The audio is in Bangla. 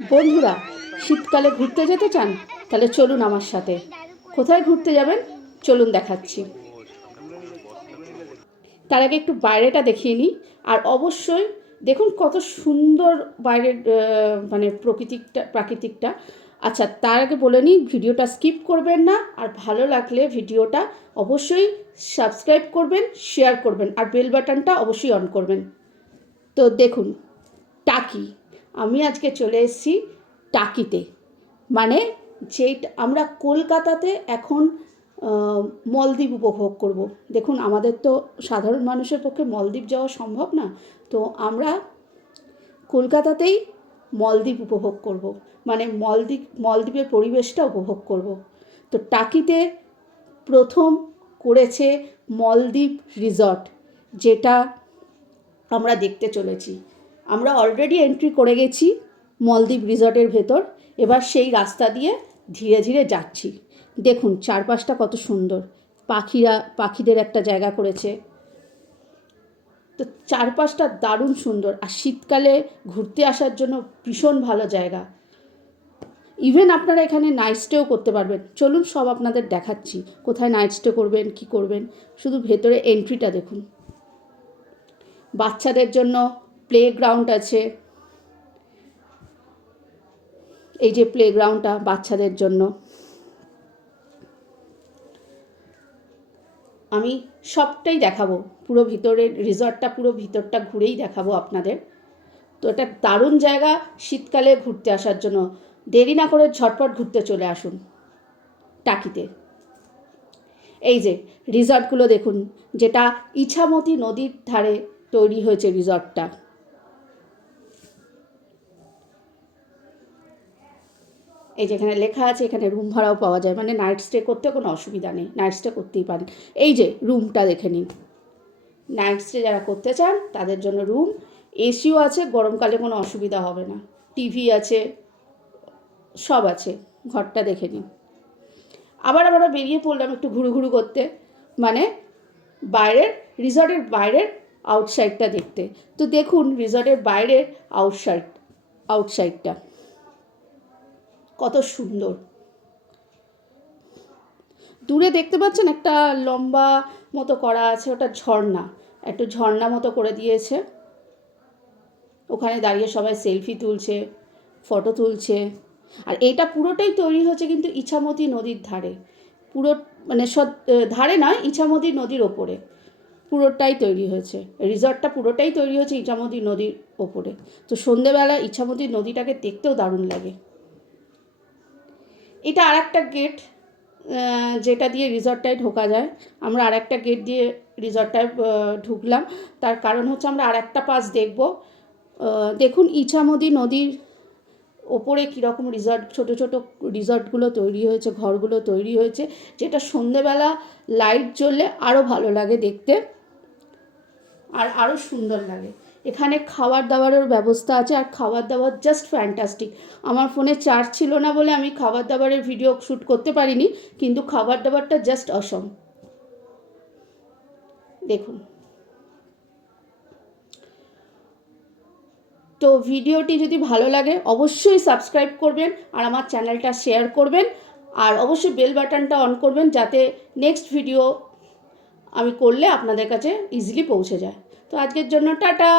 বন্ধুরা, শীতকালে ঘুরতে যেতে চান? তাহলে চলুন আমার সাথে। কোথায় ঘুরতে যাবেন চলুন দেখাচ্ছি। তার আগে একটু বাইরেটা দেখিয়ে নিই। আর অবশ্যই দেখুন কত সুন্দর বাইরের মানে প্রাকৃতিকটা। আচ্ছা, তার আগে বলে নিই, ভিডিওটা স্কিপ করবেন না। আর ভালো লাগলে ভিডিওটা অবশ্যই সাবস্ক্রাইব করবেন, শেয়ার করবেন, আর বেল বাটনটা অবশ্যই অন করবেন। তো দেখুন, টাকি, আমি আজকে চলে এসেছি টাকিতে। মানে যেটা আমরা কলকাতাতে এখন মলদ্বীপ উপভোগ করব। দেখুন, আমাদের তো সাধারণ মানুষের পক্ষে মলদ্বীপ যাওয়া সম্ভব না, তো আমরা কলকাতাতেই মলদ্বীপ উপভোগ করব। মানে মলদ্বীপের পরিবেশটা উপভোগ করব। তো টাকিতে প্রথম করেছে মলদ্বীপ রিসর্ট, যেটা আমরা দেখতে চলেছি। আমরা অলরেডি এন্ট্রি করে গেছি মলদ্বীপ রিসর্টের ভেতর। এবার সেই রাস্তা দিয়ে ধীরে ধীরে যাচ্ছি। দেখুন চারপাশটা কত সুন্দর, পাখিদের একটা জায়গা করেছে। তো চারপাশটা দারুণ সুন্দর, আর শীতকালে ঘুরতে আসার জন্য ভীষণ ভালো জায়গা। ইভেন আপনারা এখানে নাইট স্টেও করতে পারবেন। চলুন সব আপনাদের দেখাচ্ছি, কোথায় নাইট স্টে করবেন, কি করবেন। শুধু ভেতরে এন্ট্রিটা দেখুন। বাচ্চাদের জন্য প্লেগ্রাউন্ড আছে। এই যে প্লেগ্রাউন্ডটা বাচ্চাদের জন্য। আমি সবটাই দেখাবো, পুরো ভিতরের রিসর্টটা, পুরো ভিতরটা ঘুরেই দেখাবো আপনাদের। তো এটা দারুণ জায়গা শীতকালে ঘুরতে আসার জন্য। দেরি না করে ঝটপট ঘুরতে চলে আসুন টাকিতে। এই যে রিসর্টগুলো দেখুন, যেটা ইছামতি নদীর ধারে তৈরি হয়েছে রিসর্টটা। এই যেখানে লেখা আছে, এখানে রুম ভাড়াও পাওয়া যায়, মানে নাইট স্টে করতে কোনো অসুবিধা নেই, নাইট স্টে করতেই পারেন। এই যে রুমটা দেখে নিন, নাইট স্টে যারা করতে চান তাদের জন্য রুম। এসিও আছে, গরমকালে কোনো অসুবিধা হবে না। টিভি আছে, সব আছে। ঘরটা দেখে নিন। আবার আমরা বেরিয়ে পড়লাম একটু ঘুরু করতে, মানে বাইরের রিসর্টের বাইরের আউটসাইডটা দেখতে। তো দেখুন রিসর্টের বাইরের আউটসাইডটা কত সুন্দর। দূরে দেখতে পাচ্ছেন একটা লম্বা মতো করা আছে, ওটা ঝর্ণা, একটু ঝর্ণা মতো করে দিয়েছে। ওখানে দাঁড়িয়ে সবাই সেলফি তুলছে, ফটো তুলছে। আর এটা পুরোটাই তৈরি হচ্ছে কিন্তু ইছামতি নদীর ধারে। পুরো মানে ধারে নয়, ইছামতি নদীর ওপরে পুরোটাই তৈরি হয়েছে। রিসর্টটা পুরোটাই তৈরি হয়েছে ইছামতি নদীর ওপরে। তো সন্ধেবেলা ইছামতি নদীটাকে দেখতেও দারুণ লাগে। এটা আর একটা গেট, যেটা দিয়ে রিসর্টটায় ঢোকা যায়। আমরা আর একটা গেট দিয়ে রিসর্টটায় ঢুকলাম। তার কারণ হচ্ছে আমরা আর একটা পাশ দেখব। দেখুন ইছামতি নদীর ওপরে কীরকম রিসর্ট, ছোটো ছোটো রিসর্টগুলো তৈরি হয়েছে, ঘরগুলো তৈরি হয়েছে, যেটা সন্ধেবেলা লাইট জ্বললে আরও ভালো লাগে দেখতে, আর আরও সুন্দর লাগে। এখানে খাবার দাবারের ব্যবস্থা আছে, আর খাবার দাবার জাস্ট ফ্যান্টাস্টিক। আমার ফোনে চার্জ ছিল না বলে আমি খাবার দাবারের ভিডিও শ্যুট করতে পারিনি, কিন্তু খাবার দাবারটা জাস্ট অসম। দেখুন, তো ভিডিওটি যদি ভালো লাগে অবশ্যই সাবস্ক্রাইব করবেন, আর আমার চ্যানেলটা শেয়ার করবেন, আর অবশ্যই বেল বাটনটা অন করবেন, যাতে নেক্সট ভিডিও আমি করলে আপনাদের কাছে ইজিলি পৌঁছে যায়। তো আজকের জন্য টাটা।